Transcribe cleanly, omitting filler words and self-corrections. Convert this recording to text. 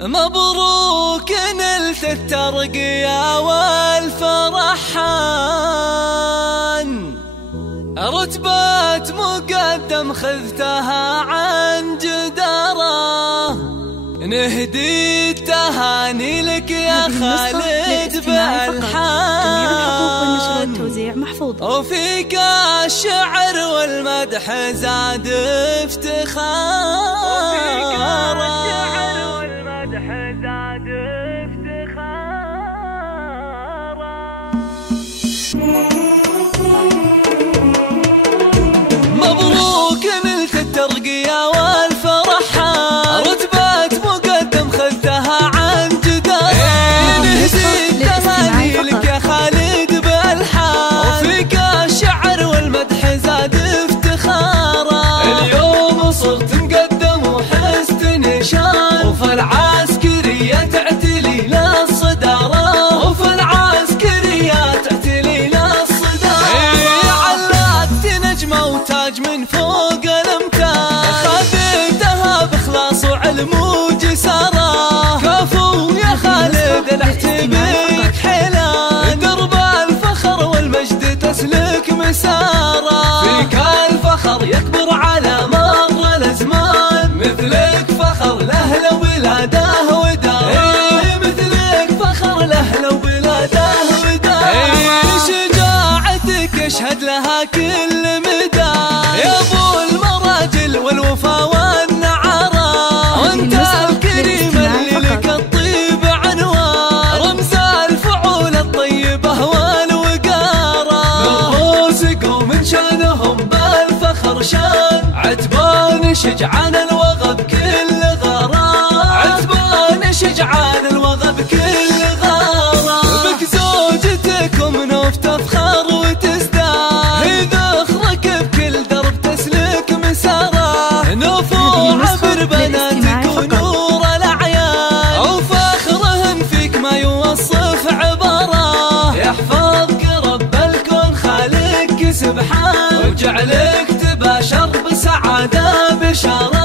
مبروك نلت الترقية والفرحان، رتبة مقدم خذتها عن جدارة، نهدي التهاني لك يا خالد بالحان، وفيك الشعر والمدح زاد افتخارا. مبروك نلت الترقية والفرحان، رتبة مقدم خذتها عن جدارة، نهدي التهاني لك يا خالد بالحان، وفيك الشعر والمدح زاد افتخارا. اليوم صرت مقدم وحزت نشان، وفي العسكرية تعتلي للصدارة، وفي العسكرية تعتلي للصدارة. علقت نجمة وتاج من فوق الامتاج، خذيتها بإخلاص وعلم وجسارة، كفو يا خالد الاحتبيك حيلان، درب الفخر والمجد تسلك مسارة، فيك الفخر يكبر على مر الازمان، مثلك فخر لاهله وبلاده وداره، مثلك فخر لاهله وبلاده وداره. شجاعتك يشهد لها كل مدى يا ابو المراجل والوفا والنعارة، وانت الكريم اللي لك الطيب عنوان، رمز الفعول الطيبة والوقارة. من روسك ومن شانهم بالفخر شان، عتبان شجعان الوغى بكل غارة، عتبان شجعان الوغى بكل غارة. بك زوجتكم نوف تفخر وتزداد، ذخرك بكل درب تسلك مسارة، نفوع عبر بناتك ونور الأعيان، وفخرهن فيك ما يوصف عبارة. يحفظك رب الكون خالقك سبحان، وجعلك تباشر بسعادة بشارة.